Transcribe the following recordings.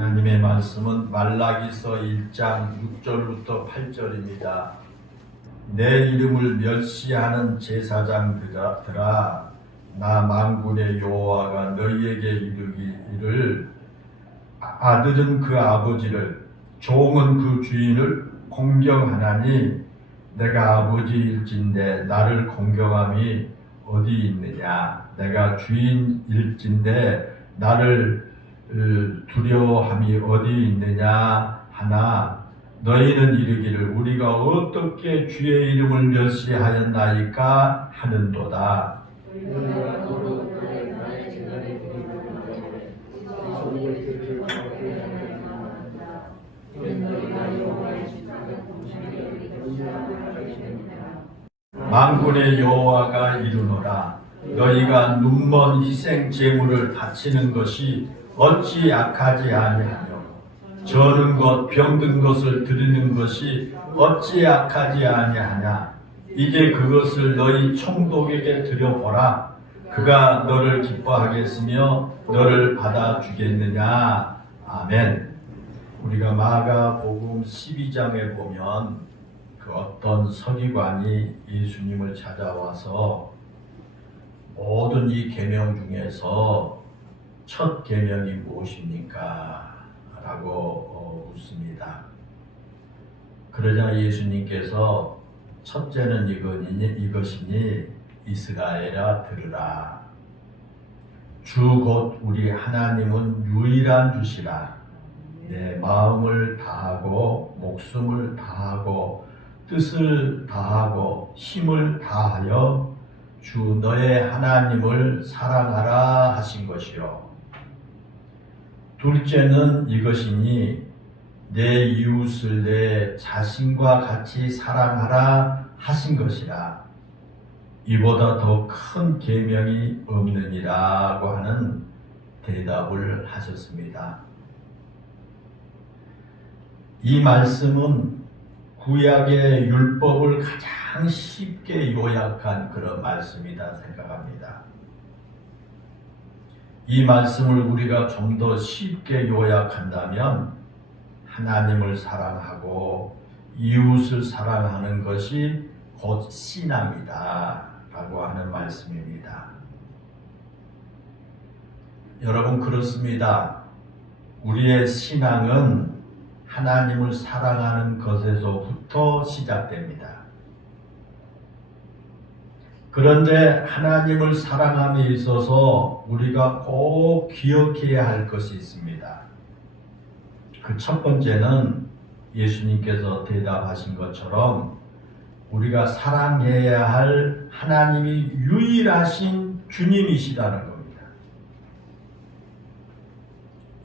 하나님의 말씀은 말라기서 1장 6절부터 8절입니다. 내 이름을 멸시하는 제사장들아, 나 만군의 여호와가 너희에게 이르기를 아들은 그 아버지를, 종은 그 주인을 공경하나니 내가 아버지일진데 나를 공경함이 어디 있느냐? 내가 주인일진데 나를 두려워함이 어디 있느냐 하나, 너희는 이르기를 우리가 어떻게 주의 이름을 멸시하였나이까 하는도다. 만군의 여호와가 이르노라, 너희가 눈먼 희생 제물을 바치는 것이 어찌 악하지 아니하며 저는 것 병든 것을 드리는 것이 어찌 악하지 아니하냐. 이제 그것을 너희 총독에게 드려보라. 그가 너를 기뻐하겠으며 너를 받아주겠느냐. 아멘. 우리가 마가복음 12장에 보면 그 어떤 서기관이 예수님을 찾아와서 모든 이 계명 중에서 첫 계명이 무엇입니까? 라고 묻습니다. 그러자 예수님께서 첫째는 이것이니 이스라엘아 들으라. 주 곧 우리 하나님은 유일한 주시라. 내 마음을 다하고 목숨을 다하고 뜻을 다하고 힘을 다하여 주 너의 하나님을 사랑하라 하신 것이요. 둘째는 이것이니 내 이웃을 내 자신과 같이 사랑하라 하신 것이라. 이보다 더 큰 계명이 없느니라고 하는 대답을 하셨습니다. 이 말씀은 구약의 율법을 가장 쉽게 요약한 그런 말씀이다 생각합니다. 이 말씀을 우리가 좀 더 쉽게 요약한다면 하나님을 사랑하고 이웃을 사랑하는 것이 곧 신앙이다 라고 하는 말씀입니다. 여러분, 그렇습니다. 우리의 신앙은 하나님을 사랑하는 것에서부터 시작됩니다. 그런데 하나님을 사랑함에 있어서 우리가 꼭 기억해야 할 것이 있습니다. 그 첫 번째는 예수님께서 대답하신 것처럼 우리가 사랑해야 할 하나님이 유일하신 주님이시라는 겁니다.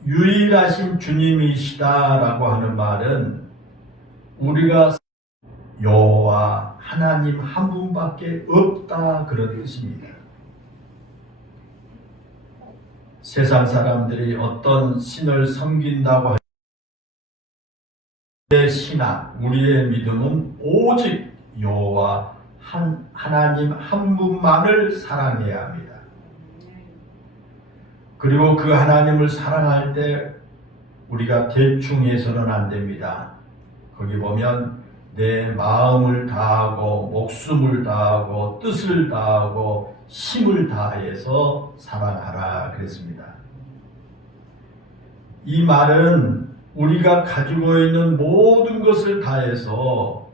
유일하신 주님이시다라고 하는 말은 우리가 여호와 하나님 한 분밖에 없다 그런 뜻입니다. 세상 사람들이 어떤 신을 섬긴다고 할 때 우리의 신앙, 우리의 믿음은 오직 여호와 하나님 한 분만을 사랑해야 합니다. 그리고 그 하나님을 사랑할 때 우리가 대충 해서는 안 됩니다. 거기 보면 내 마음을 다하고 목숨을 다하고 뜻을 다하고 힘을 다해서 사랑하라 그랬습니다. 이 말은 우리가 가지고 있는 모든 것을 다해서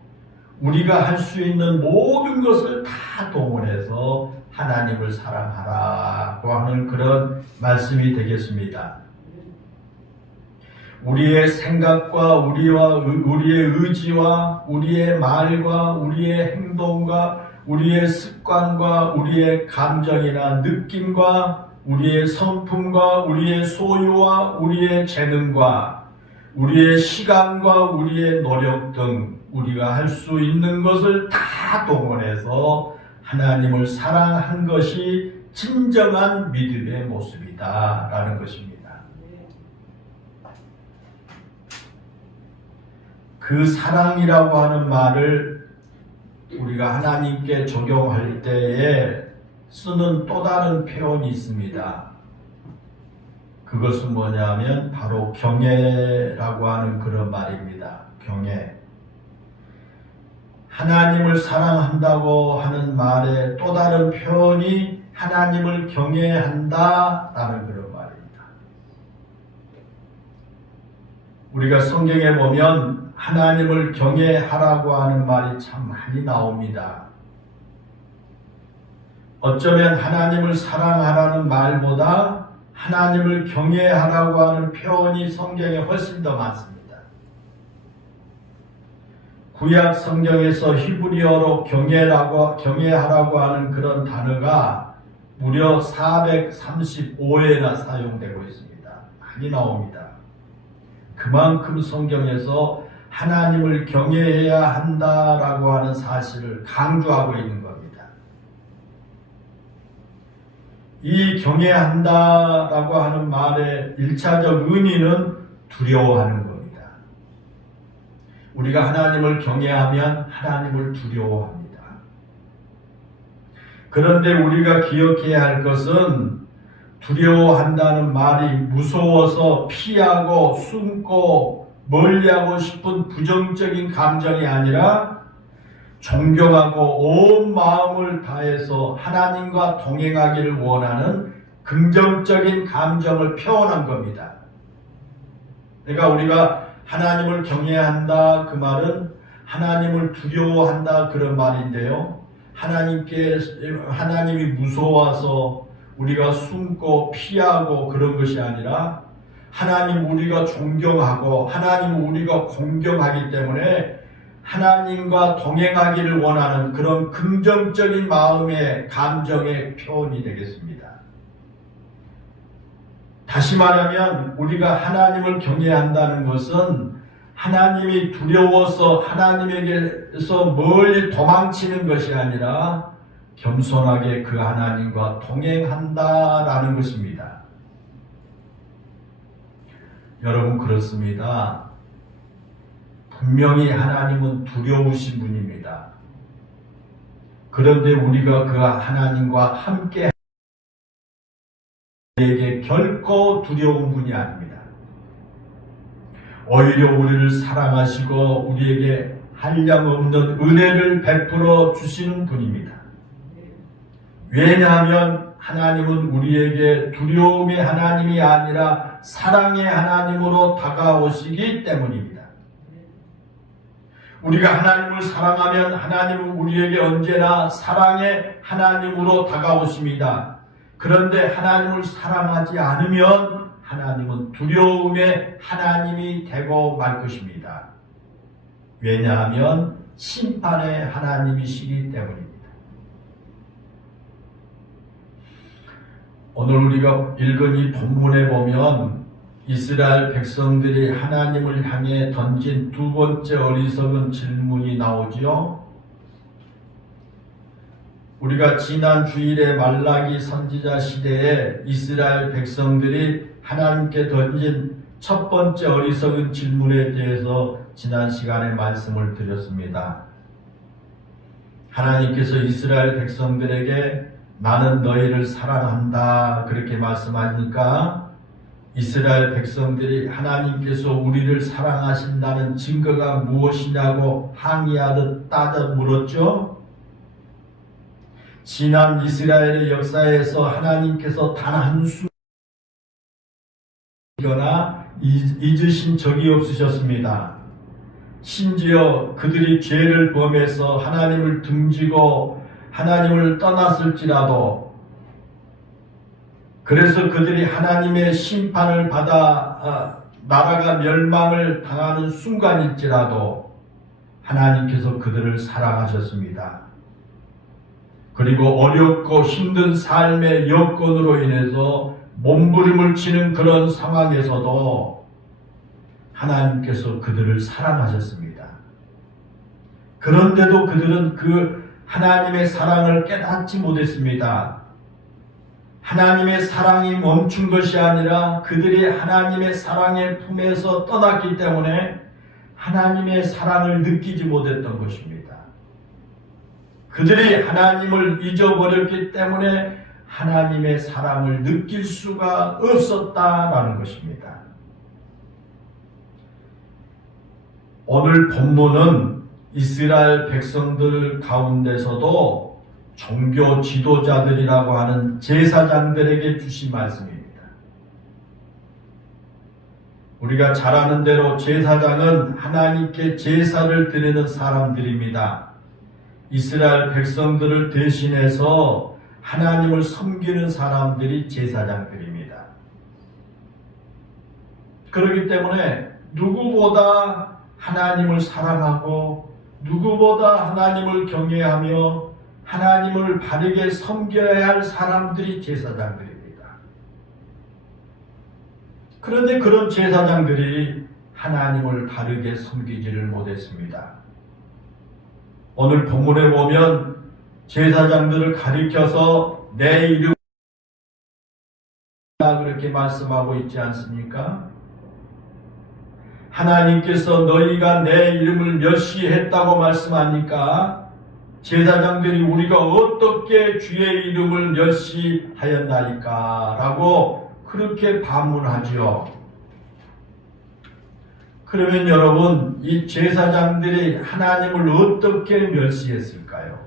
우리가 할 수 있는 모든 것을 다 동원해서 하나님을 사랑하라고 하는 그런 말씀이 되겠습니다. 우리의 생각과 우리의 의지와 우리의 말과 우리의 행동과 우리의 습관과 우리의 감정이나 느낌과 우리의 성품과 우리의 소유와 우리의 재능과 우리의 시간과 우리의 노력 등 우리가 할 수 있는 것을 다 동원해서 하나님을 사랑한 것이 진정한 믿음의 모습이다라는 것입니다. 그 사랑이라고 하는 말을 우리가 하나님께 적용할 때에 쓰는 또 다른 표현이 있습니다. 그것은 뭐냐면 바로 경외라고 하는 그런 말입니다. 경외. 하나님을 사랑한다고 하는 말의 또 다른 표현이 하나님을 경외한다라는 그런 말입니다. 우리가 성경에 보면 하나님을 경외하라고 하는 말이 참 많이 나옵니다. 어쩌면 하나님을 사랑하라는 말보다 하나님을 경외하라고 하는 표현이 성경에 훨씬 더 많습니다. 구약 성경에서 히브리어로 경외하라고 하는 그런 단어가 무려 435회나 사용되고 있습니다. 많이 나옵니다. 그만큼 성경에서 하나님을 경외해야 한다라고 하는 사실을 강조하고 있는 겁니다. 이 경외한다라고 하는 말의 1차적 의미는 두려워하는 겁니다. 우리가 하나님을 경외하면 하나님을 두려워합니다. 그런데 우리가 기억해야 할 것은 두려워한다는 말이 무서워서 피하고 숨고 멀리하고 싶은 부정적인 감정이 아니라 존경하고 온 마음을 다해서 하나님과 동행하기를 원하는 긍정적인 감정을 표현한 겁니다. 그러니까 우리가 하나님을 경외한다 그 말은 하나님을 두려워한다 그런 말인데요. 하나님이 무서워서 우리가 숨고 피하고 그런 것이 아니라 하나님 우리가 존경하고 하나님 우리가 공경하기 때문에 하나님과 동행하기를 원하는 그런 긍정적인 마음의 감정의 표현이 되겠습니다. 다시 말하면 우리가 하나님을 경외한다는 것은 하나님이 두려워서 하나님에게서 멀리 도망치는 것이 아니라 겸손하게 그 하나님과 동행한다라는 것입니다. 여러분 그렇습니다. 분명히 하나님은 두려우신 분입니다. 그런데 우리가 그 하나님과 함께 우리에게 결코 두려운 분이 아닙니다. 오히려 우리를 사랑하시고 우리에게 한량없는 은혜를 베풀어 주시는 분입니다. 왜냐하면 하나님은 우리에게 두려움의 하나님이 아니라 사랑의 하나님으로 다가오시기 때문입니다. 우리가 하나님을 사랑하면 하나님은 우리에게 언제나 사랑의 하나님으로 다가오십니다. 그런데 하나님을 사랑하지 않으면 하나님은 두려움의 하나님이 되고 말 것입니다. 왜냐하면 심판의 하나님이시기 때문입니다. 오늘 우리가 읽은 이 본문에 보면 이스라엘 백성들이 하나님을 향해 던진 두 번째 어리석은 질문이 나오지요. 우리가 지난 주일에 말라기 선지자 시대에 이스라엘 백성들이 하나님께 던진 첫 번째 어리석은 질문에 대해서 지난 시간에 말씀을 드렸습니다. 하나님께서 이스라엘 백성들에게 나는 너희를 사랑한다 그렇게 말씀하니까 이스라엘 백성들이 하나님께서 우리를 사랑하신다는 증거가 무엇이냐고 항의하듯 따져 물었죠. 지난 이스라엘의 역사에서 하나님께서 단 한순간 잊으신 적이 없으셨습니다. 심지어 그들이 죄를 범해서 하나님을 등지고 하나님을 떠났을지라도 그래서 그들이 하나님의 심판을 받아 나라가 멸망을 당하는 순간일지라도 하나님께서 그들을 사랑하셨습니다. 그리고 어렵고 힘든 삶의 여건으로 인해서 몸부림을 치는 그런 상황에서도 하나님께서 그들을 사랑하셨습니다. 그런데도 그들은 그 하나님의 사랑을 깨닫지 못했습니다. 하나님의 사랑이 멈춘 것이 아니라 그들이 하나님의 사랑의 품에서 떠났기 때문에 하나님의 사랑을 느끼지 못했던 것입니다. 그들이 하나님을 잊어버렸기 때문에 하나님의 사랑을 느낄 수가 없었다라는 것입니다. 오늘 본문은 이스라엘 백성들 가운데서도 종교 지도자들이라고 하는 제사장들에게 주신 말씀입니다. 우리가 잘 아는 대로 제사장은 하나님께 제사를 드리는 사람들입니다. 이스라엘 백성들을 대신해서 하나님을 섬기는 사람들이 제사장들입니다. 그렇기 때문에 누구보다 하나님을 사랑하고 누구보다 하나님을 경외하며 하나님을 바르게 섬겨야 할 사람들이 제사장들입니다. 그런데 그런 제사장들이 하나님을 바르게 섬기지를 못했습니다. 오늘 본문에 보면 제사장들을 가리켜서 내 이름 그렇게 말씀하고 있지 않습니까? 하나님께서 너희가 내 이름을 멸시했다고 말씀하니까 제사장들이 우리가 어떻게 주의 이름을 멸시하였나이까 라고 그렇게 반문하지요. 그러면 여러분, 이 제사장들이 하나님을 어떻게 멸시했을까요?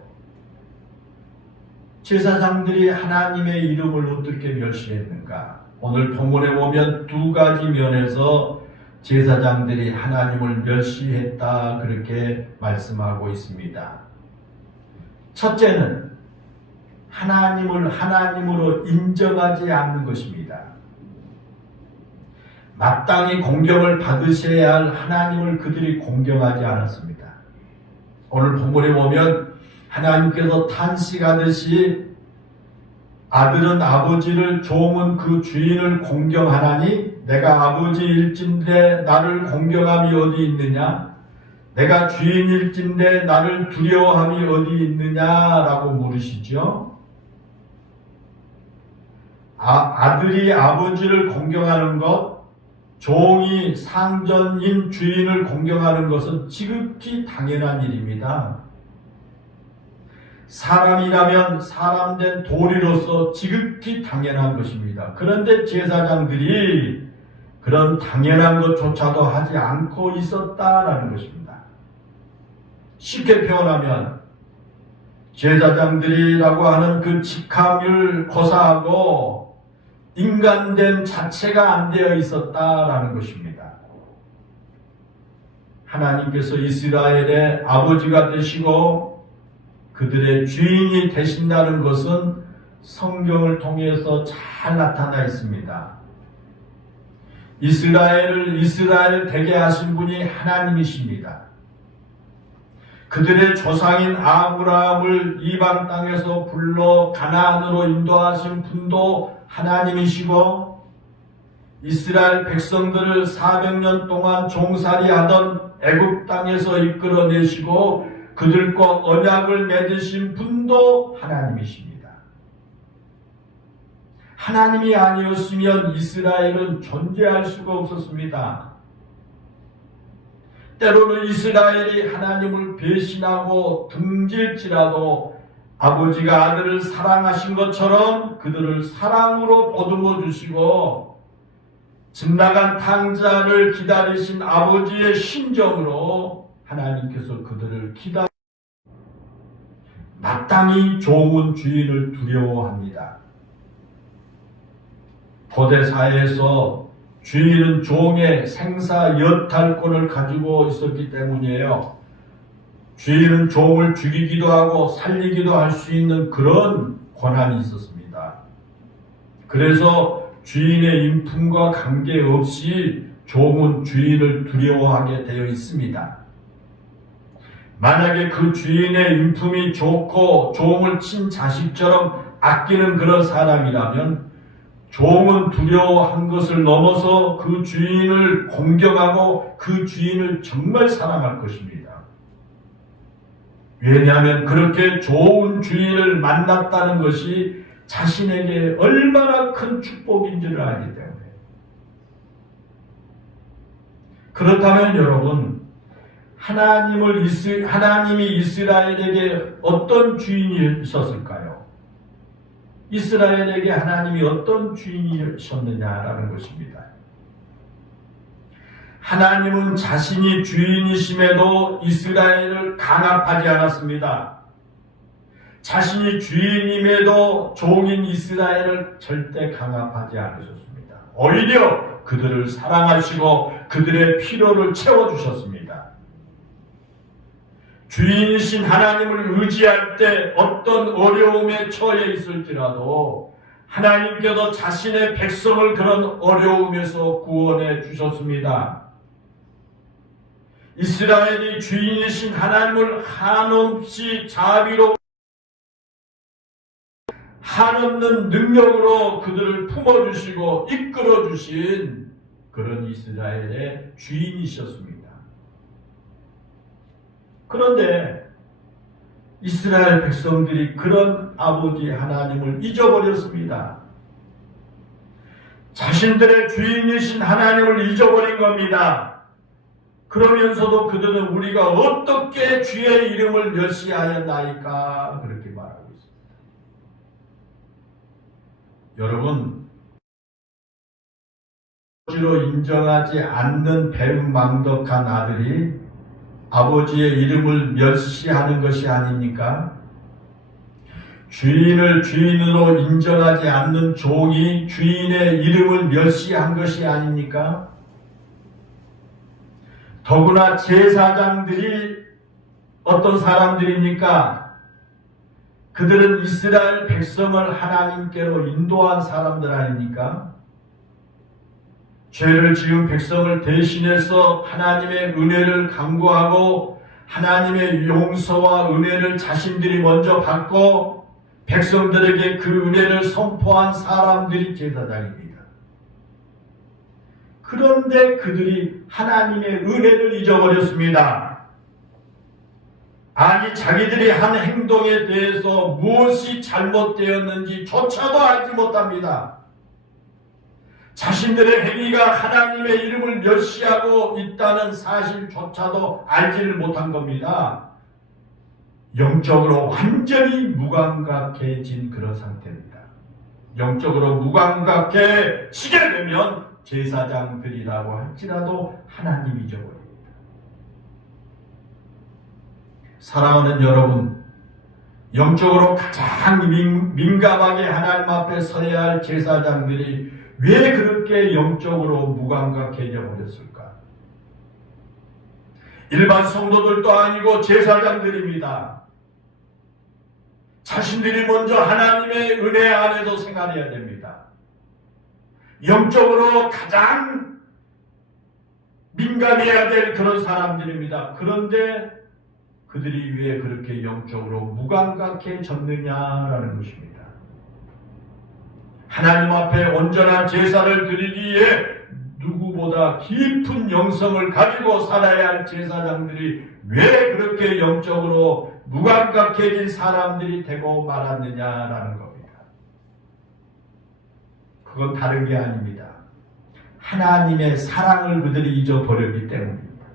제사장들이 하나님의 이름을 어떻게 멸시했는가? 오늘 본문에 보면 두 가지 면에서 제사장들이 하나님을 멸시했다 그렇게 말씀하고 있습니다. 첫째는 하나님을 하나님으로 인정하지 않는 것입니다. 마땅히 공경을 받으셔야 할 하나님을 그들이 공경하지 않았습니다. 오늘 본문에 보면 하나님께서 탄식하듯이 아들은 아버지를 종은 그 주인을 공경하나니 내가 아버지일진데 나를 공경함이 어디 있느냐? 내가 주인일진데 나를 두려워함이 어디 있느냐라고 물으시죠. 아들이 아버지를 공경하는 것, 종이 상전인 주인을 공경하는 것은 지극히 당연한 일입니다. 사람이라면 사람된 도리로서 지극히 당연한 것입니다. 그런데 제사장들이 그런 당연한 것조차도 하지 않고 있었다라는 것입니다. 쉽게 표현하면 제사장들이라고 하는 그 직함을 고사하고 인간됨 자체가 안 되어 있었다라는 것입니다. 하나님께서 이스라엘의 아버지가 되시고 그들의 주인이 되신다는 것은 성경을 통해서 잘 나타나 있습니다. 이스라엘을 이스라엘 되게 하신 분이 하나님이십니다. 그들의 조상인 아브라함을 이방 땅에서 불러 가나안으로 인도하신 분도 하나님이시고 이스라엘 백성들을 400년 동안 종살이하던 애굽 땅에서 이끌어내시고 그들과 언약을 맺으신 분도 하나님이십니다. 하나님이 아니었으면 이스라엘은 존재할 수가 없었습니다. 때로는 이스라엘이 하나님을 배신하고 등질지라도 아버지가 아들을 사랑하신 것처럼 그들을 사랑으로 보듬어 주시고 집 나간 탕자를 기다리신 아버지의 심정으로 하나님께서 그들을 마땅히 종은 주인을 두려워합니다. 고대 사회에서 주인은 종의 생사 여탈권을 가지고 있었기 때문이에요. 주인은 종을 죽이기도 하고 살리기도 할 수 있는 그런 권한이 있었습니다. 그래서 주인의 인품과 관계없이 종은 주인을 두려워하게 되어 있습니다. 만약에 그 주인의 인품이 좋고 종을 친자식처럼 아끼는 그런 사람이라면 종은 두려워한 것을 넘어서 그 주인을 공경하고 그 주인을 정말 사랑할 것입니다. 왜냐하면 그렇게 좋은 주인을 만났다는 것이 자신에게 얼마나 큰 축복인 줄 알기 때문에. 그렇다면 여러분, 하나님이 이스라엘에게 어떤 주인이 있었을까요? 이스라엘에게 하나님이 어떤 주인이셨느냐라는 것입니다. 하나님은 자신이 주인이심에도 이스라엘을 강압하지 않았습니다. 자신이 주인임에도 종인 이스라엘을 절대 강압하지 않으셨습니다. 오히려 그들을 사랑하시고 그들의 필요를 채워주셨습니다. 주인이신 하나님을 의지할 때 어떤 어려움에 처해 있을지라도 하나님께서 자신의 백성을 그런 어려움에서 구원해 주셨습니다. 이스라엘이 주인이신 하나님을 한없이 자비로 한없는 능력으로 그들을 품어주시고 이끌어주신 그런 이스라엘의 주인이셨습니다. 그런데 이스라엘 백성들이 그런 아버지 하나님을 잊어버렸습니다. 자신들의 주인이신 하나님을 잊어버린 겁니다. 그러면서도 그들은 우리가 어떻게 주의 이름을 멸시하였나이까 그렇게 말하고 있습니다. 여러분, 아버지로 인정하지 않는 배은망덕한 아들이 아버지의 이름을 멸시하는 것이 아닙니까? 주인을 주인으로 인정하지 않는 종이 주인의 이름을 멸시한 것이 아닙니까? 더구나 제사장들이 어떤 사람들입니까? 그들은 이스라엘 백성을 하나님께로 인도한 사람들 아닙니까? 죄를 지은 백성을 대신해서 하나님의 은혜를 강구하고 하나님의 용서와 은혜를 자신들이 먼저 받고 백성들에게 그 은혜를 선포한 사람들이 제사장입니다. 그런데 그들이 하나님의 은혜를 잊어버렸습니다. 아니, 자기들이 한 행동에 대해서 무엇이 잘못되었는지 조차도 알지 못합니다. 자신들의 행위가 하나님의 이름을 멸시하고 있다는 사실조차도 알지를 못한 겁니다. 영적으로 완전히 무감각해진 그런 상태입니다. 영적으로 무감각해지게 되면 제사장들이라고 할지라도 하나님 잊어버립니다. 사랑하는 여러분, 영적으로 가장 민감하게 하나님 앞에 서야 할 제사장들이 왜 그렇게 영적으로 무감각해져 버렸을까? 일반 성도들도 아니고 제사장들입니다. 자신들이 먼저 하나님의 은혜 안에서 생활해야 됩니다. 영적으로 가장 민감해야 될 그런 사람들입니다. 그런데 그들이 왜 그렇게 영적으로 무감각해졌느냐라는 것입니다. 하나님 앞에 온전한 제사를 드리기에 누구보다 깊은 영성을 가지고 살아야 할 제사장들이 왜 그렇게 영적으로 무감각해진 사람들이 되고 말았느냐라는 겁니다. 그건 다른 게 아닙니다. 하나님의 사랑을 그들이 잊어버렸기 때문입니다.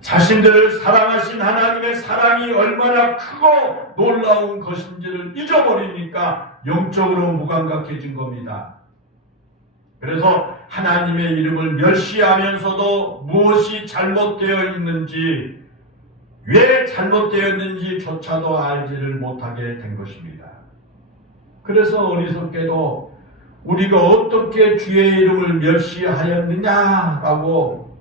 자신들을 사랑하신 하나님의 사랑이 얼마나 크고 놀라운 것인지를 잊어버리니까 영적으로 무감각해진 겁니다. 그래서 하나님의 이름을 멸시하면서도 무엇이 잘못되어 있는지, 왜 잘못되었는지조차도 알지를 못하게 된 것입니다. 그래서 어리석게도 우리가 어떻게 주의 이름을 멸시하였느냐라고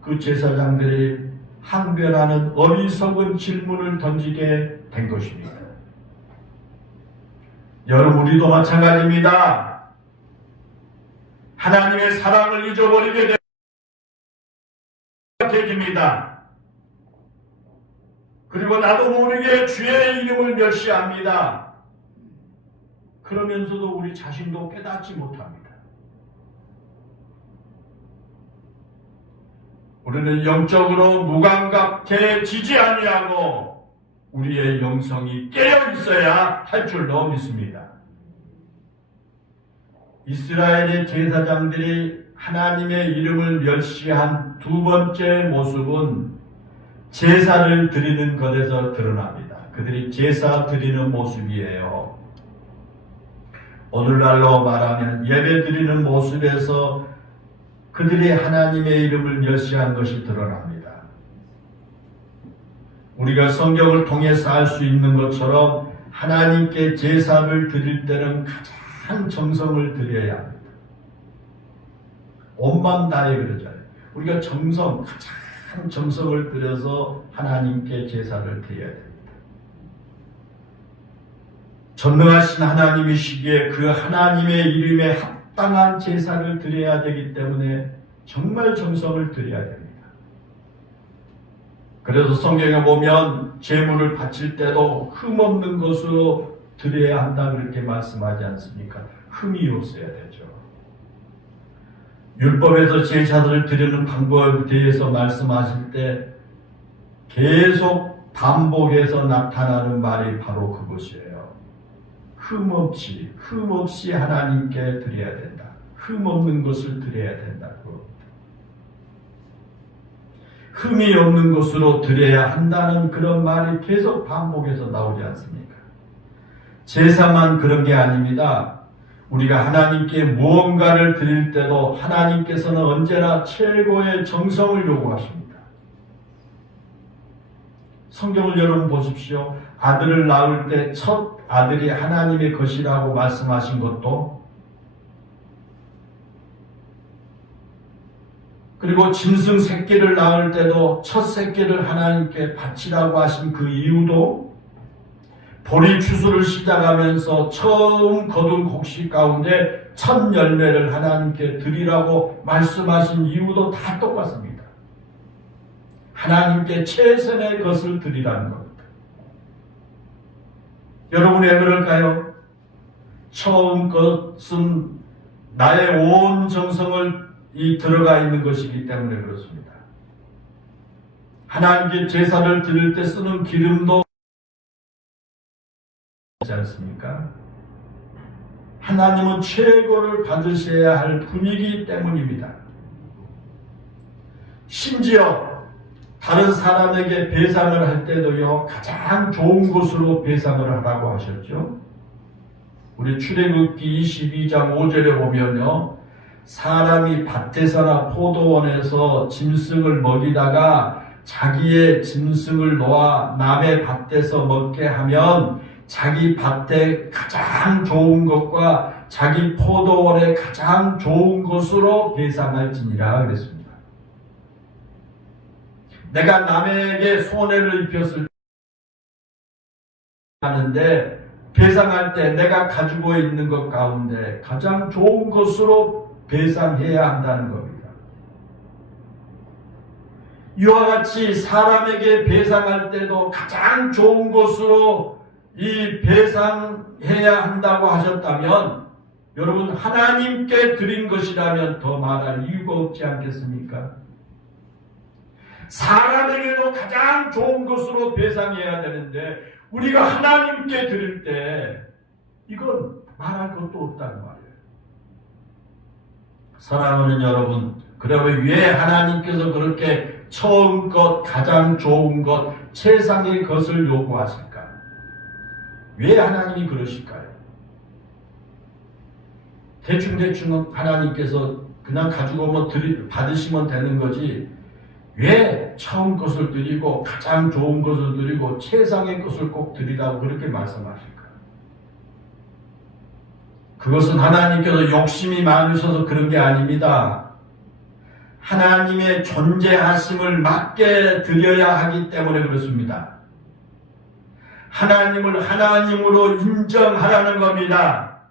그 제사장들이 항변하는 어리석은 질문을 던지게 된 것입니다. 여러분, 우리도 마찬가지입니다. 하나님의 사랑을 잊어버리게 됩니다. 그리고 나도 모르게 주의 이름을 멸시합니다. 그러면서도 우리 자신도 깨닫지 못합니다. 우리는 영적으로 무감각해지지 아니하고 우리의 영성이 깨어 있어야 할 줄로 믿습니다. 이스라엘의 제사장들이 하나님의 이름을 멸시한 두 번째 모습은 제사를 드리는 것에서 드러납니다. 그들이 제사 드리는 모습이에요. 오늘날로 말하면 예배 드리는 모습에서 그들이 하나님의 이름을 멸시한 것이 드러납니다. 우리가 성경을 통해서 알 수 있는 것처럼 하나님께 제사를 드릴 때는 가장 정성을 드려야 합니다. 온 마음 다해 그러잖아요. 우리가 가장 정성을 들여서 하나님께 제사를 드려야 됩니다. 전능하신 하나님이시기에 그 하나님의 이름에 합당한 제사를 드려야 되기 때문에 정말 정성을 드려야 됩니다. 그래서 성경에 보면 제물을 바칠 때도 흠없는 것으로 드려야 한다 그렇게 말씀하지 않습니까? 흠이 없어야 되죠. 율법에서 제사를 드리는 방법에 대해서 말씀하실 때 계속 반복해서 나타나는 말이 바로 그것이에요. 흠없이 하나님께 드려야 된다. 흠없는 것을 드려야 된다. 흠이 없는 것으로 드려야 한다는 그런 말이 계속 반복해서 나오지 않습니까? 제사만 그런 게 아닙니다. 우리가 하나님께 무언가를 드릴 때도 하나님께서는 언제나 최고의 정성을 요구하십니다. 성경을 여러분 보십시오. 아들을 낳을 때 첫 아들이 하나님의 것이라고 말씀하신 것도, 그리고 짐승 새끼를 낳을 때도 첫 새끼를 하나님께 바치라고 하신 그 이유도, 보리 추수를 시작하면서 처음 거둔 곡식 가운데 첫 열매를 하나님께 드리라고 말씀하신 이유도 다 똑같습니다. 하나님께 최선의 것을 드리라는 겁니다. 여러분 왜 그럴까요? 처음 것은 나의 온 정성을 들어가 있는 것이기 때문에 그렇습니다. 하나님께 제사를 드릴 때 쓰는 기름도 있지 않습니까? 하나님은 최고를 받으셔야 할 분이기 때문입니다. 심지어 다른 사람에게 배상을 할 때도요, 가장 좋은 것으로 배상을 하라고 하셨죠. 우리 출애굽기 22장 5절에 보면요, 사람이 밭에서나 포도원에서 짐승을 먹이다가 자기의 짐승을 놓아 남의 밭에서 먹게 하면 자기 밭에 가장 좋은 것과 자기 포도원에 가장 좋은 것으로 배상할지니라 그랬습니다. 내가 남에게 손해를 입혔을 때 하는데 배상할 때 내가 가지고 있는 것 가운데 가장 좋은 것으로 배상해야 한다는 겁니다. 이와 같이 사람에게 배상할 때도 가장 좋은 것으로 이 배상해야 한다고 하셨다면 여러분 하나님께 드린 것이라면 더 말할 이유가 없지 않겠습니까? 사람에게도 가장 좋은 것으로 배상해야 되는데 우리가 하나님께 드릴 때 이건 말할 것도 없다는 말이에요. 사랑하는 여러분, 그러면 왜 하나님께서 그렇게 처음 것, 가장 좋은 것, 최상의 것을 요구하실까? 왜 하나님이 그러실까요? 대충 하나님께서 그냥 가지고 오면 받으시면 되는 거지 왜 처음 것을 드리고 가장 좋은 것을 드리고 최상의 것을 꼭 드리라고 그렇게 말씀하실까? 그것은 하나님께서 욕심이 많으셔서 그런 게 아닙니다. 하나님의 존재하심을 맞게 드려야 하기 때문에 그렇습니다. 하나님을 하나님으로 인정하라는 겁니다.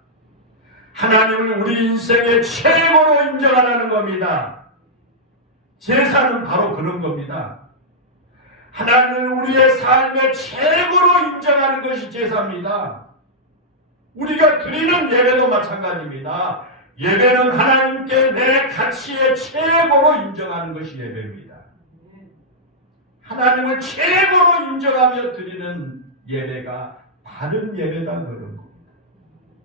하나님을 우리 인생의 최고로 인정하라는 겁니다. 제사는 바로 그런 겁니다. 하나님을 우리의 삶의 최고로 인정하는 것이 제사입니다. 우리가 드리는 예배도 마찬가지입니다. 예배는 하나님께 내 가치의 최고로 인정하는 것이 예배입니다. 하나님을 최고로 인정하며 드리는 예배가 바른 예배다 그런 겁니다.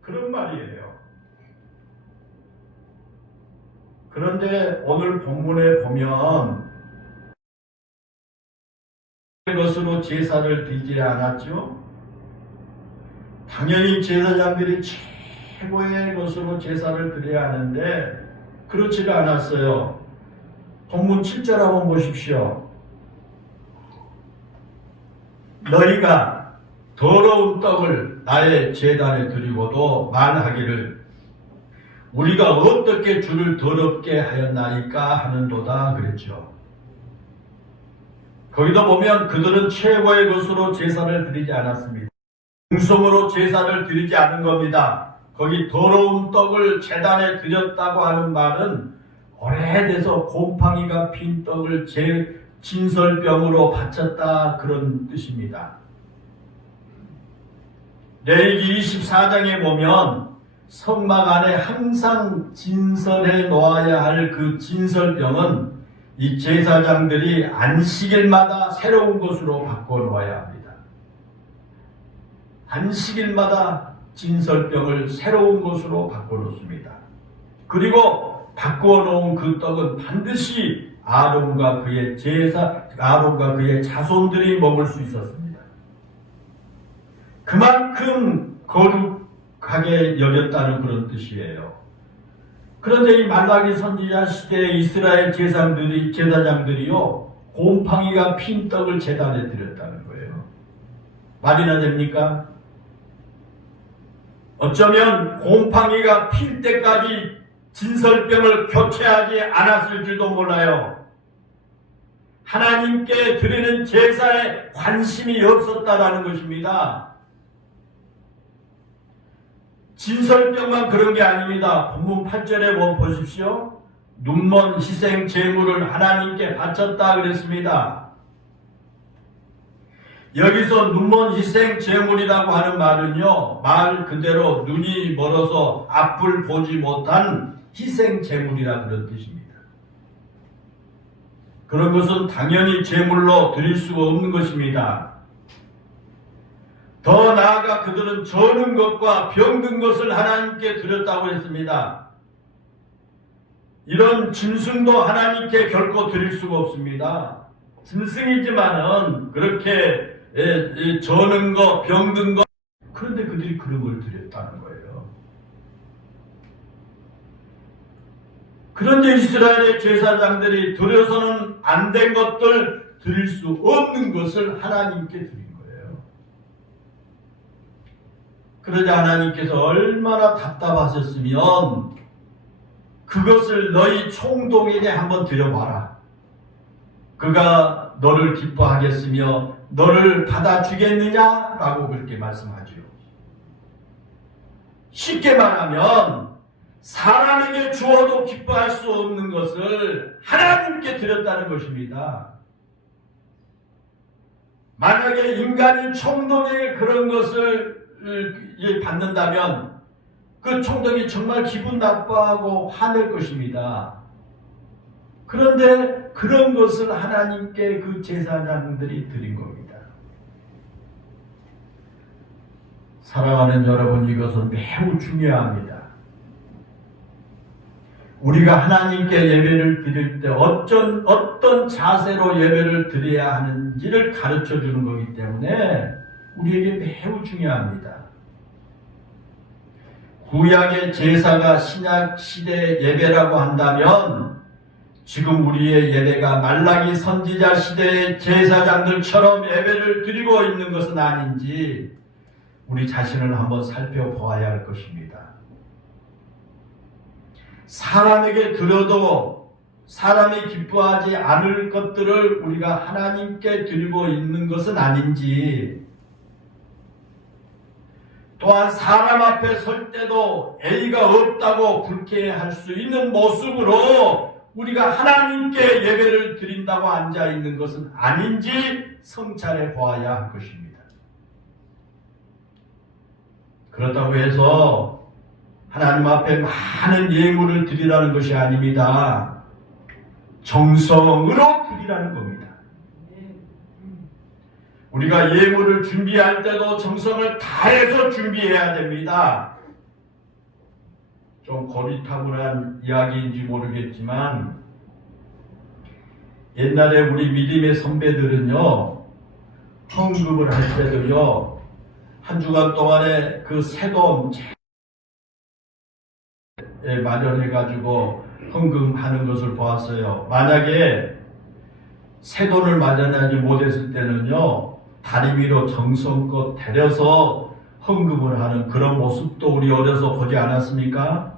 그런 말이에요. 그런데 오늘 본문에 보면 그것을 것으로 제사를 드리지 않았죠? 당연히 제사장들이 최고의 것으로 제사를 드려야 하는데 그렇지가 않았어요. 본문 7절 한번 보십시오. 너희가 더러운 떡을 나의 제단에 드리고도 말하기를 우리가 어떻게 주를 더럽게 하였나이까 하는도다 그랬죠. 거기도 보면 그들은 최고의 것으로 제사를 드리지 않았습니다. 궁성으로 제사를 드리지 않은 겁니다. 거기 더러운 떡을 제단에 드렸다고 하는 말은 오래돼서 곰팡이가 핀 떡을 진설병으로 바쳤다 그런 뜻입니다. 레위기 24장에 보면 성막 안에 항상 진설해 놓아야 할 그 진설병은 이 제사장들이 안식일마다 새로운 것으로 바꿔 놓아야 합니다. 안식일마다 진설병을 새로운 것으로 바꿔 놓습니다. 그리고 바꾸어 놓은 그 떡은 반드시 아론과 그의 자손들이 먹을 수 있었습니다. 그만큼 거룩하게 여겼다는 그런 뜻이에요. 그런데 이 말라기 선지자 시대의 이스라엘 제사장들이요, 곰팡이가 핀 떡을 제단에 드렸다는 거예요. 말이나 됩니까? 어쩌면 곰팡이가 필 때까지 진설병을 교체하지 않았을지도 몰라요. 하나님께 드리는 제사에 관심이 없었다라는 것입니다. 진설병만 그런 게 아닙니다. 본문 8절에 보십시오. 눈먼 희생 제물을 하나님께 바쳤다 그랬습니다. 여기서 눈먼 희생 제물이라고 하는 말은요, 말 그대로 눈이 멀어서 앞을 보지 못한 희생 제물이라 그런 뜻입니다. 그런 것은 당연히 제물로 드릴 수가 없는 것입니다. 더 나아가 그들은 저는 것과 병든 것을 하나님께 드렸다고 했습니다. 이런 짐승도 하나님께 결코 드릴 수가 없습니다. 짐승이지만은 그렇게 저는 것, 병든 것, 그런데 그들이 그런 걸 드렸다는 거예요. 그런데 이스라엘의 제사장들이 드려서는 안 된 것들, 드릴 수 없는 것을 하나님께 드린 거예요. 그러자 하나님께서 얼마나 답답하셨으면 그것을 너희 총독에게 한번 드려봐라. 그가 너를 기뻐하겠으며 너를 받아주겠느냐라고 그렇게 말씀하죠. 쉽게 말하면 사람에게 주어도 기뻐할 수 없는 것을 하나님께 드렸다는 것입니다. 만약에 인간이 총독에게 그런 것을 받는다면 그 총독이 정말 기분 나빠하고 화낼 것입니다. 그런데 그런 것을 하나님께 그 제사장들이 드린 겁니다. 사랑하는 여러분, 이것은 매우 중요합니다. 우리가 하나님께 예배를 드릴 때 어떤 자세로 예배를 드려야 하는지를 가르쳐 주는 거기 때문에 우리에게 매우 중요합니다. 구약의 제사가 신약 시대의 예배라고 한다면 지금 우리의 예배가 말라기 선지자 시대의 제사장들처럼 예배를 드리고 있는 것은 아닌지 우리 자신을 한번 살펴보아야 할 것입니다. 사람에게 드려도 사람이 기뻐하지 않을 것들을 우리가 하나님께 드리고 있는 것은 아닌지, 또한 사람 앞에 설 때도 A가 없다고 불쾌할 수 있는 모습으로 우리가 하나님께 예배를 드린다고 앉아있는 것은 아닌지 성찰해 보아야 할 것입니다. 그렇다고 해서 하나님 앞에 많은 예물을 드리라는 것이 아닙니다. 정성으로 드리라는 겁니다. 우리가 예물을 준비할 때도 정성을 다해서 준비해야 됩니다. 좀 고리타분한 이야기인지 모르겠지만 옛날에 우리 믿음의 선배들은요, 헌금을 할 때도요, 한 주간 동안에 그 새돈 마련해가지고 헌금하는 것을 보았어요. 만약에 새돈을 마련하지 못했을 때는요, 다리 위로 정성껏 데려서 헌금을 하는 그런 모습도 우리 어려서 보지 않았습니까?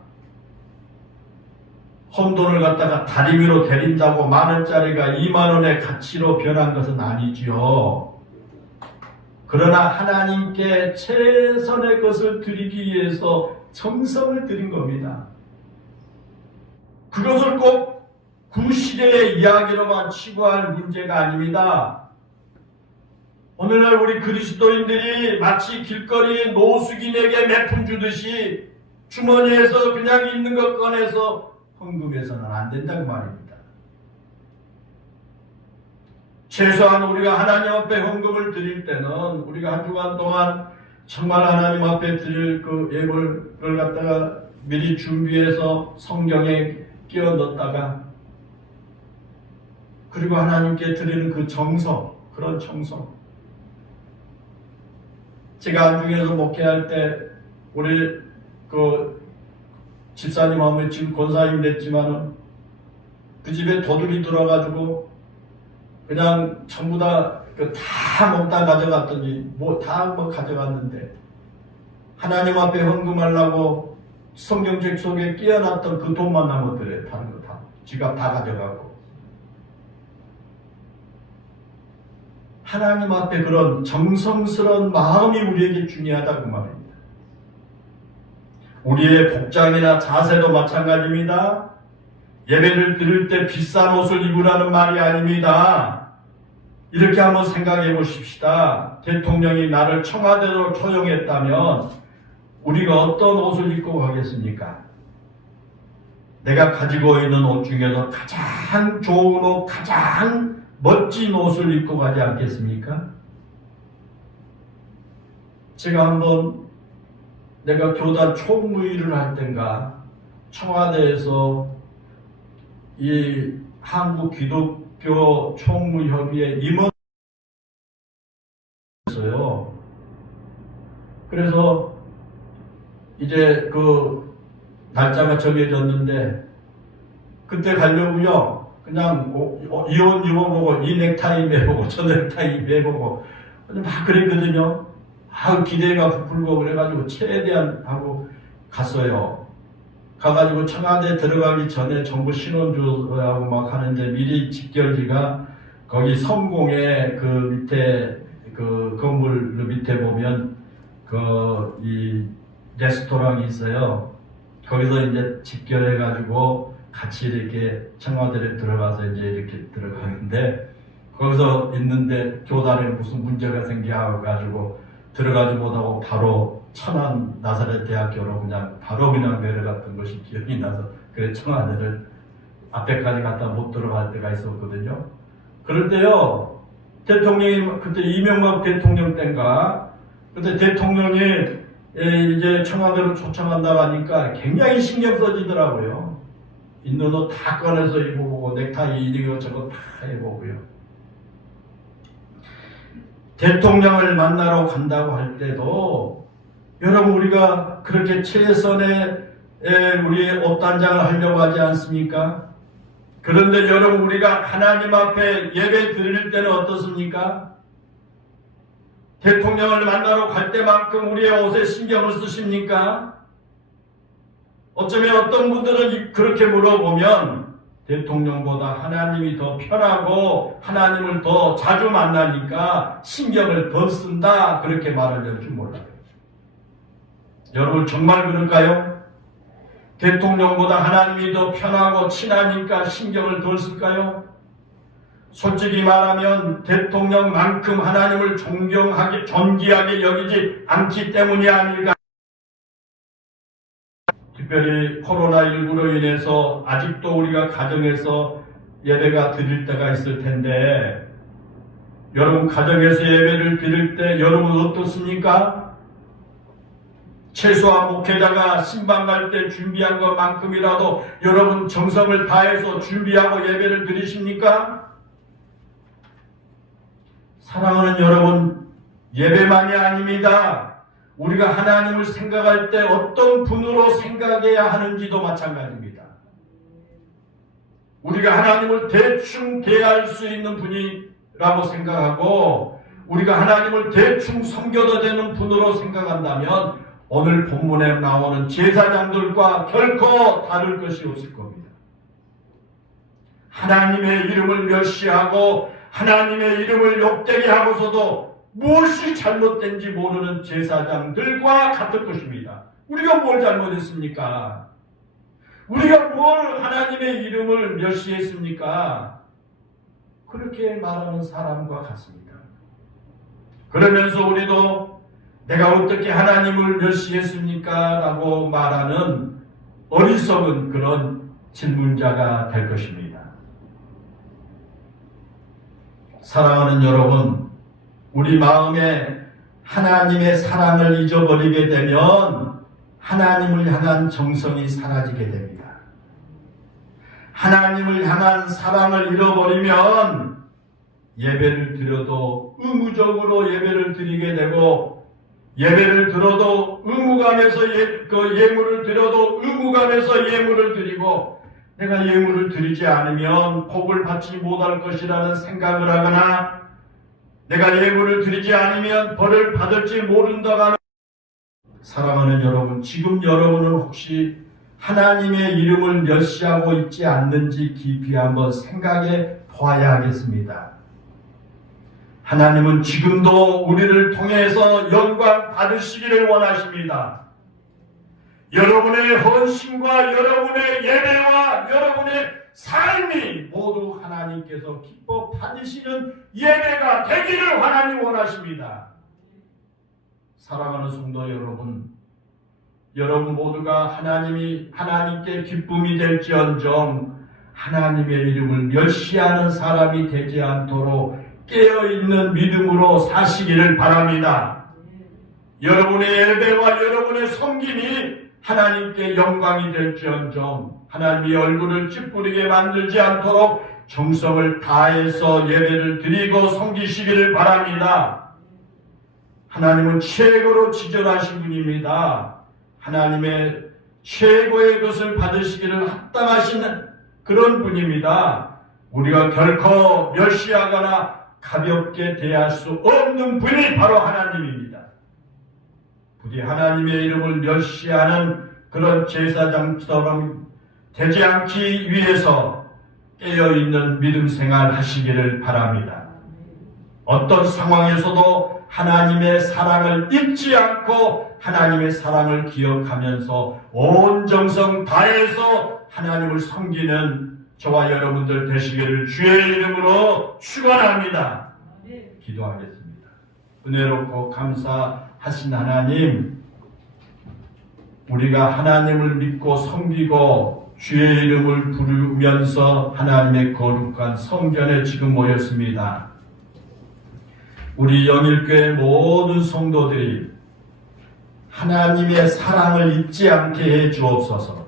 헌돈을 갖다가 다리 위로 데린다고 10,000원짜리가 20,000원의 가치로 변한 것은 아니지요. 그러나 하나님께 최선의 것을 드리기 위해서 정성을 드린 겁니다. 그것을 꼭 구시대의 이야기로만 치부할 문제가 아닙니다. 오늘날 우리 그리스도인들이 마치 길거리 노숙인에게 매품 주듯이 주머니에서 그냥 있는 것 꺼내서 헌금해서는 안 된다고 말입니다. 최소한 우리가 하나님 앞에 헌금을 드릴 때는 우리가 한 주간 동안 정말 하나님 앞에 드릴 그 예물을 갖다가 미리 준비해서 성경에 끼워 넣었다가 그리고 하나님께 드리는 그 정성, 그런 정성. 제가 안중에서 목회할 때 우리 그 집사님 하면 지금 권사님 됐지만은 그 집에 도둑이 들어가지고 그냥 전부 다 먹다 가져갔더니 다 가져갔는데 하나님 앞에 헌금하려고 성경책 속에 끼워놨던 그 돈만 남았더래. 다른 거 다 지갑 다 가져가고. 하나님 앞에 그런 정성스러운 마음이 우리에게 중요하다고 말입니다. 우리의 복장이나 자세도 마찬가지입니다. 예배를 드릴 때 비싼 옷을 입으라는 말이 아닙니다. 이렇게 한번 생각해 보십시다. 대통령이 나를 청와대로 초용했다면 우리가 어떤 옷을 입고 가겠습니까? 내가 가지고 있는 옷 중에서 가장 좋은 옷, 가장 멋진 옷을 입고 가지 않겠습니까? 제가 한번 내가 교단 총무일을 할 땐가 청와대에서 이 한국 기독교 총무협의회 임원이었어요. 그래서 이제 그 날짜가 정해졌는데 그때 가려고요. 그냥 이 옷 입어보고 이 넥타이 매보고 저 넥타이 매보고 막 그랬거든요. 기대가 부풀고 그래가지고 최대한 하고 갔어요. 가가지고 청와대 들어가기 전에 정부 신원조하고 막 하는데 미리 집결지가 거기 성공의 그 밑에 그 건물 밑에 보면 이 레스토랑이 있어요. 거기서 이제 집결해가지고 같이 이렇게 청와대에 들어가서 이제 이렇게 들어가는데 거기서 있는데 교단에 무슨 문제가 생겨가지고 들어가지 못하고 바로 천안 나사렛 대학교로 바로 내려갔던 것이 기억이 나서 그래 청와대를 앞에까지 갔다 못 들어갈 때가 있었거든요. 그럴 때요 대통령이 그때 이명박 대통령 때인가 그때 대통령이 이제 청와대로 초청한다고 하니까 굉장히 신경 써지더라고요. 있는 옷 다 꺼내서 입어보고 넥타이 이거 저거 다 해보고요. 대통령을 만나러 간다고 할 때도 여러분 우리가 그렇게 최선의 우리의 옷단장을 하려고 하지 않습니까? 그런데 여러분 우리가 하나님 앞에 예배 드릴 때는 어떻습니까? 대통령을 만나러 갈 때만큼 우리의 옷에 신경을 쓰십니까? 어쩌면 어떤 분들은 그렇게 물어보면 대통령보다 하나님이 더 편하고 하나님을 더 자주 만나니까 신경을 더 쓴다 그렇게 말을 할 줄 몰라요. 여러분 정말 그럴까요? 대통령보다 하나님이 더 편하고 친하니까 신경을 덜 쓸까요? 솔직히 말하면 대통령만큼 하나님을 존귀하게 여기지 않기 때문이 아닐까. 특별히 코로나19로 인해서 아직도 우리가 가정에서 예배가 드릴 때가 있을 텐데 여러분 가정에서 예배를 드릴 때 여러분 어떻습니까? 최소한 목회자가 신방 갈 때 준비한 것만큼이라도 여러분 정성을 다해서 준비하고 예배를 드리십니까? 사랑하는 여러분, 예배만이 아닙니다. 우리가 하나님을 생각할 때 어떤 분으로 생각해야 하는지도 마찬가지입니다. 우리가 하나님을 대충 대할 수 있는 분이라고 생각하고 우리가 하나님을 대충 섬겨도 되는 분으로 생각한다면 오늘 본문에 나오는 제사장들과 결코 다를 것이 없을 겁니다. 하나님의 이름을 멸시하고 하나님의 이름을 욕되게 하고서도 무엇이 잘못된지 모르는 제사장들과 같을 것입니다. 우리가 뭘 잘못했습니까? 우리가 뭘 하나님의 이름을 멸시했습니까? 그렇게 말하는 사람과 같습니다. 그러면서 우리도 내가 어떻게 하나님을 멸시했습니까? 라고 말하는 어리석은 그런 질문자가 될 것입니다. 사랑하는 여러분, 우리 마음에 하나님의 사랑을 잊어버리게 되면 하나님을 향한 정성이 사라지게 됩니다. 하나님을 향한 사랑을 잃어버리면 예배를 드려도 의무적으로 예배를 드리게 되고 예배를 들어도 의무감에서 예물을 드려도 의무감에서 예물을 드리고 내가 예물을 드리지 않으면 복을 받지 못할 것이라는 생각을 하거나 내가 예물을 드리지 않으면 벌을 받을지 모른다고 하는 사랑하는 여러분, 지금 여러분은 혹시 하나님의 이름을 멸시하고 있지 않는지 깊이 한번 생각해 보아야 하겠습니다. 하나님은 지금도 우리를 통해서 영광 받으시기를 원하십니다. 여러분의 헌신과 여러분의 예배와 여러분의 삶이 모두 하나님께서 기뻐 받으시는 예배가 되기를 하나님 원하십니다. 사랑하는 성도 여러분, 여러분 모두가 하나님께 기쁨이 될지언정 하나님의 이름을 멸시하는 사람이 되지 않도록 깨어있는 믿음으로 사시기를 바랍니다. 여러분의 예배와 여러분의 섬김이 하나님께 영광이 될지언정 하나님의 얼굴을 찌푸리게 만들지 않도록 정성을 다해서 예배를 드리고 섬기시기를 바랍니다. 하나님은 최고로 지존하신 분입니다. 하나님의 최고의 것을 받으시기를 합당하신 그런 분입니다. 우리가 결코 멸시하거나 가볍게 대할 수 없는 분이 바로 하나님입니다. 부디 하나님의 이름을 멸시하는 그런 제사장처럼 되지 않기 위해서 깨어있는 믿음 생활 하시기를 바랍니다. 어떤 상황에서도 하나님의 사랑을 잊지 않고 하나님의 사랑을 기억하면서 온 정성 다해서 하나님을 섬기는 저와 여러분들 되시기를 주의 이름으로 축원합니다. 기도하겠습니다. 은혜롭고 감사하신 하나님, 우리가 하나님을 믿고 섬기고 주의 이름을 부르면서 하나님의 거룩한 성전에 지금 모였습니다. 우리 영일교회 모든 성도들이 하나님의 사랑을 잊지 않게 해 주옵소서.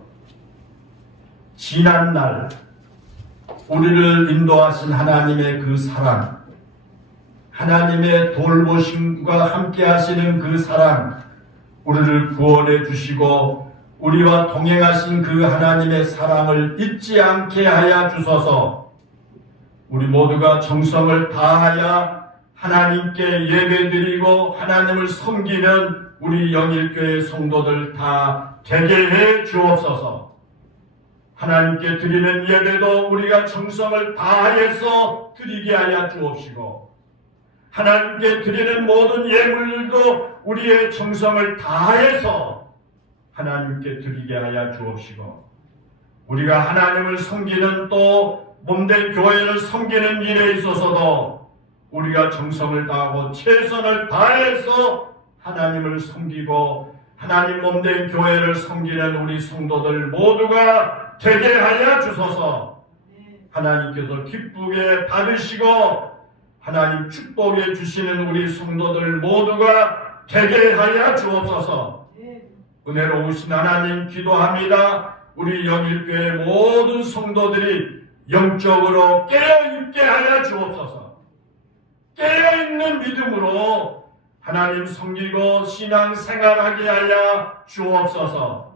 지난날 우리를 인도하신 하나님의 그 사랑, 하나님의 돌보심과 함께 하시는 그 사랑, 우리를 구원해 주시고 우리와 동행하신 그 하나님의 사랑을 잊지 않게 하여 주소서. 우리 모두가 정성을 다하여 하나님께 예배드리고 하나님을 섬기는 우리 영일교회 성도들 다 되게 해 주옵소서. 하나님께 드리는 예배도 우리가 정성을 다해서 드리게 하여 주옵시고 하나님께 드리는 모든 예물들도 우리의 정성을 다해서 하나님께 드리게 하여 주옵시고 우리가 하나님을 섬기는 또 몸된 교회를 섬기는 일에 있어서도 우리가 정성을 다하고 최선을 다해서 하나님을 섬기고 하나님 몸된 교회를 섬기는 우리 성도들 모두가 되게 하여 주소서. 하나님께서 기쁘게 받으시고 하나님 축복해 주시는 우리 성도들 모두가 되게 하여 주옵소서. 은혜로우신 하나님 기도합니다. 우리 영일교회 모든 성도들이 영적으로 깨어있게 하여 주옵소서. 깨어있는 믿음으로 하나님 섬기고 신앙 생활하게 하여 주옵소서.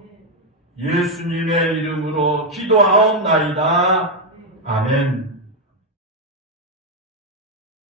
예수님의 이름으로 기도하옵나이다. 아멘.